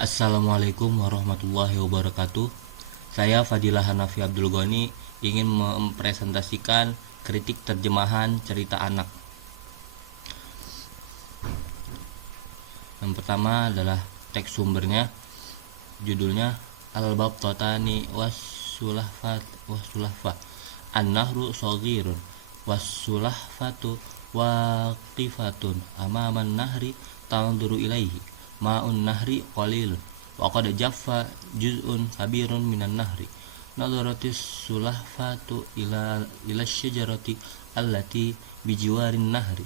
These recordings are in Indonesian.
Assalamualaikum warahmatullahi wabarakatuh. Saya Fadilah Hanafi Abdul Ghani ingin mempresentasikan kritik terjemahan cerita anak. Yang pertama adalah teks sumbernya, judulnya Al-Bab Totani Wasulahfa An-Nahru Shagirun Wasulahfatu Waqifatun Amaman Nahri Tanzuru ilaihi Ma'un Nahri qalilun wa qad jaffa juz'un kabirun minan nahri nadaratis sulahfatu ila syajarati allati bijiwarin nahri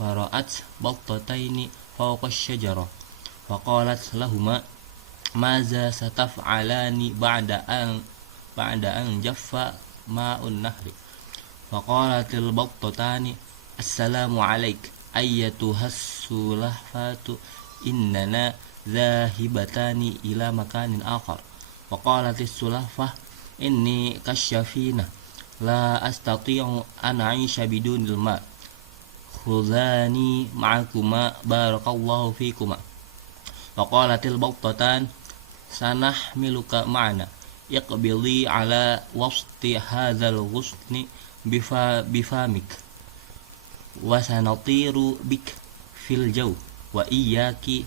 fara'at battataini fawqa syajara faqalat lahuma maza sataf'alani ba'da an jaffa ma'un nahri faqalatil battatani assalamu alaik ayyatuhas sulahfatu innana zahibatani ila makanin akhar waqalatis sulahfah inni kasyafina la astati'u an 'aisha bidunil ma khudhani ma'akuma barakallahu fikuma waqalatil battatan sanahmiluka ma'ana iqbili ala wasti hadzal ghusni bifamik wa sanatiru bik fil jaw wa iyyaki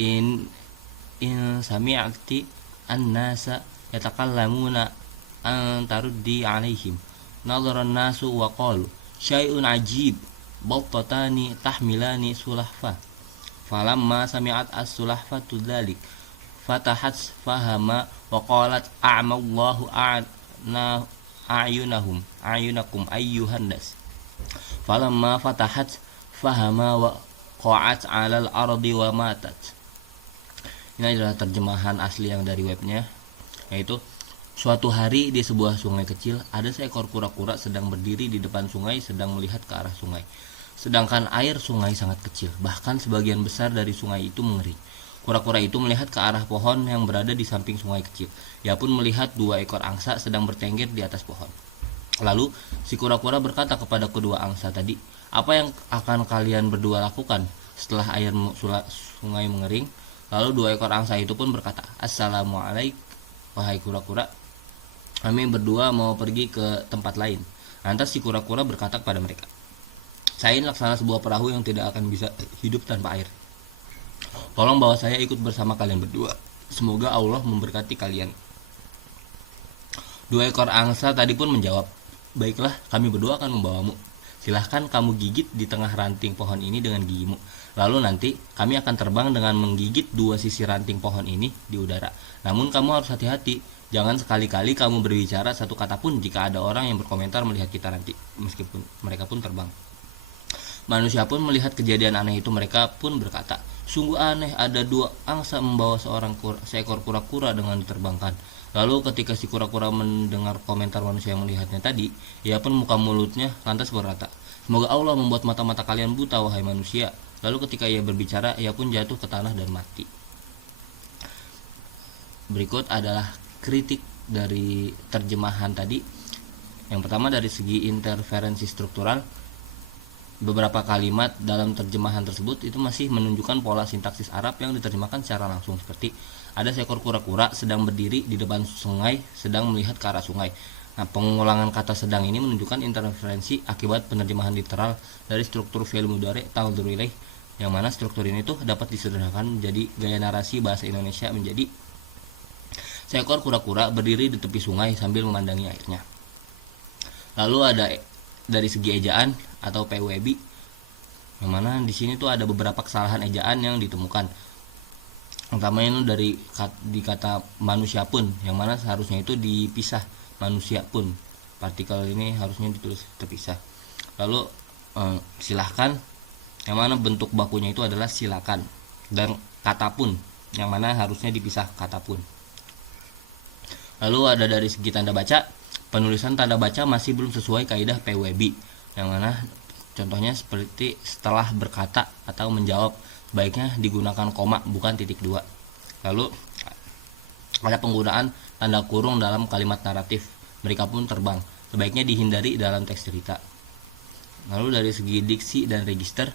in sami'ti an-nasa yatakallamuna an taruddi alaihim nadhara an-nasu wa qalu syai'un ajib battatani tahmilani sulahfa falamma sami'at as-sulahfatu dhalik fatahat fahama wa qalat a'mallahu a'yunakum ayyuhan nas falamma fatahat fahama wa qa'at 'alal ardi wa matat. Ini adalah terjemahan asli yang dari webnya, yaitu suatu hari di sebuah sungai kecil ada seekor kura-kura sedang berdiri di depan sungai sedang melihat ke arah sungai. Sedangkan air sungai sangat kecil, bahkan sebagian besar dari sungai itu mengering. Kura-kura itu melihat ke arah pohon yang berada di samping sungai kecil. Ia pun melihat 2 ekor angsa sedang bertengger di atas pohon. Lalu si kura-kura berkata kepada kedua angsa tadi, apa yang akan kalian berdua lakukan setelah air sungai mengering? Lalu 2 ekor angsa itu pun berkata, assalamualaikum wahai kura-kura, kami berdua mau pergi ke tempat lain. Lantas si kura-kura berkata kepada mereka, saya ini laksana sebuah perahu yang tidak akan bisa hidup tanpa air. Tolong bawa saya ikut bersama kalian berdua. Semoga Allah memberkati kalian. 2 ekor angsa tadi pun menjawab, baiklah, kami berdua akan membawamu. Silahkan kamu gigit di tengah ranting pohon ini dengan gigimu. Lalu nanti kami akan terbang dengan menggigit 2 sisi ranting pohon ini di udara. Namun kamu harus hati-hati. Jangan sekali-kali kamu berbicara satu kata pun jika ada orang yang berkomentar melihat kita nanti, meskipun mereka pun terbang. Manusia pun melihat kejadian aneh itu. Mereka pun berkata, sungguh aneh, ada 2 angsa membawa seekor kura-kura dengan diterbangkan. Lalu ketika si kura-kura mendengar komentar manusia yang melihatnya tadi, ia pun muka mulutnya lantas berkata, semoga Allah membuat mata-mata kalian buta wahai manusia. Lalu ketika ia berbicara, ia pun jatuh ke tanah dan mati. Berikut adalah kritik dari terjemahan tadi. Yang pertama dari segi interferensi struktural, beberapa kalimat dalam terjemahan tersebut itu masih menunjukkan pola sintaksis Arab yang diterjemahkan secara langsung, seperti ada seekor kura-kura sedang berdiri di depan sungai sedang melihat ke arah sungai. Nah, pengulangan kata sedang ini menunjukkan interferensi akibat penerjemahan literal dari struktur fi'il mudhari tanzuru ilaih, yang mana struktur ini tuh dapat disederhanakan menjadi gaya narasi bahasa Indonesia menjadi seekor kura-kura berdiri di tepi sungai sambil memandangi airnya. Lalu ada dari segi ejaan atau PWB, yang mana di sini tuh ada beberapa kesalahan ejaan yang ditemukan. Pertama itu di kata manusia pun, yang mana seharusnya itu dipisah manusia pun. Partikel ini harusnya ditulis terpisah. Lalu silahkan, yang mana bentuk bakunya itu adalah silakan, dan kata pun, yang mana harusnya dipisah kata pun. Lalu ada dari segi tanda baca, penulisan tanda baca masih belum sesuai kaidah PWB, yang mana contohnya seperti setelah berkata atau menjawab, baiknya digunakan koma bukan titik 2. Lalu ada penggunaan tanda kurung dalam kalimat naratif, mereka pun terbang, sebaiknya dihindari dalam teks cerita. Lalu dari segi diksi dan register,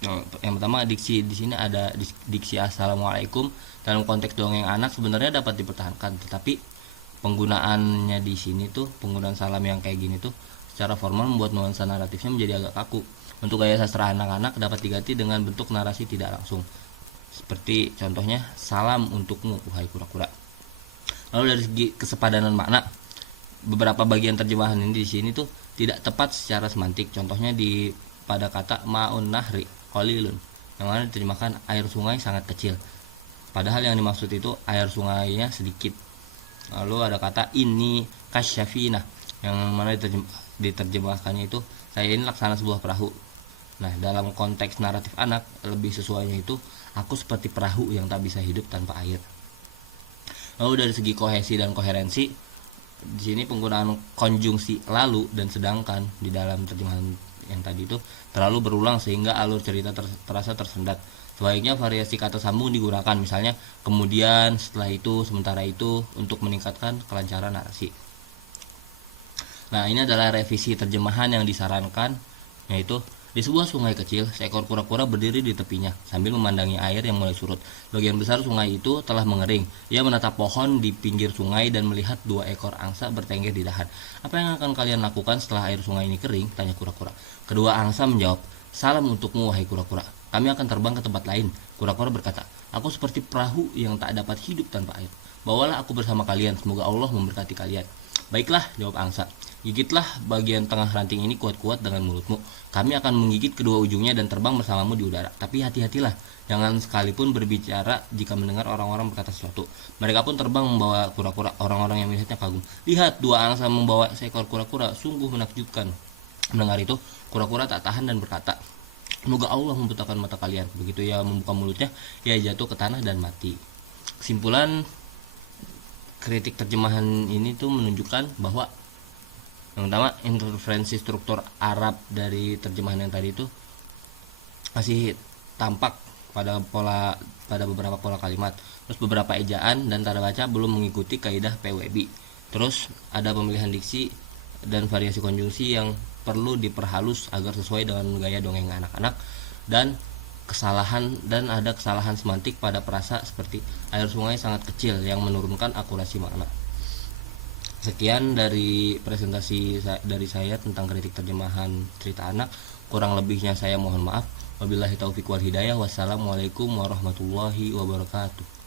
Yang pertama, diksi di sini ada diksi assalamualaikum dalam konteks dongeng anak sebenarnya dapat dipertahankan, tetapi penggunaannya di sini tuh, penggunaan salam yang kayak gini tuh secara formal membuat nuansa naratifnya menjadi agak kaku. Untuk gaya sastra anak-anak dapat diganti dengan bentuk narasi tidak langsung, seperti contohnya salam untukmu wahai kura-kura. Lalu dari segi kesepadanan makna, beberapa bagian terjemahan ini di sini tuh tidak tepat secara semantik. Contohnya pada kata ma'un nahri qalilun, yang mana diterjemahkan air sungai sangat kecil, padahal yang dimaksud itu air sungainya sedikit. Lalu ada kata ini kasyafina, yang mana diterjemahkannya itu saya ini laksana sebuah perahu. Nah, dalam konteks naratif anak lebih sesuainya itu aku seperti perahu yang tak bisa hidup tanpa air. Lalu dari segi kohesi dan koherensi, di sini penggunaan konjungsi lalu dan sedangkan di dalam terjemahan yang tadi itu terlalu berulang sehingga alur cerita terasa tersendat. Sebaiknya variasi kata sambung digunakan, misalnya kemudian, setelah itu, sementara itu, untuk meningkatkan kelancaran narasi. Nah, ini adalah revisi terjemahan yang disarankan, yaitu di sebuah sungai kecil, seekor kura-kura berdiri di tepinya sambil memandangi air yang mulai surut. Bagian besar sungai itu telah mengering. Ia menatap pohon di pinggir sungai dan melihat 2 ekor angsa bertengger di dahan. Apa yang akan kalian lakukan setelah air sungai ini kering? Tanya kura-kura. Kedua angsa menjawab, salam untukmu wahai kura-kura. Kami akan terbang ke tempat lain. Kura-kura berkata, aku seperti perahu yang tak dapat hidup tanpa air. Bawalah aku bersama kalian, semoga Allah memberkati kalian. Baiklah, jawab angsa. Gigitlah bagian tengah ranting ini kuat-kuat dengan mulutmu. Kami akan menggigit kedua ujungnya dan terbang bersamamu di udara. Tapi hati-hatilah, jangan sekalipun berbicara jika mendengar orang-orang berkata sesuatu. Mereka pun terbang membawa kura-kura. Orang-orang yang melihatnya kagum. Lihat, 2 angsa membawa seekor kura-kura, sungguh menakjubkan. Mendengar itu, kura-kura tak tahan dan berkata, semoga Allah membutakan mata kalian. Begitu ia membuka mulutnya, ia jatuh ke tanah dan mati. Kesimpulan kritik terjemahan ini tuh menunjukkan bahwa yang pertama, interferensi struktur Arab dari terjemahan yang tadi itu masih tampak pada beberapa pola kalimat. Terus beberapa ejaan dan tanda baca belum mengikuti kaidah PWB. Terus ada pemilihan diksi dan variasi konjungsi yang perlu diperhalus agar sesuai dengan gaya dongeng anak-anak, dan ada kesalahan semantik pada perasa seperti air sungai sangat kecil yang menurunkan akurasi makna. Sekian dari presentasi dari saya tentang kritik terjemahan cerita anak. Kurang lebihnya saya mohon maaf. Wabillahi taufiq wal hidayah. Wassalamualaikum warahmatullahi wabarakatuh.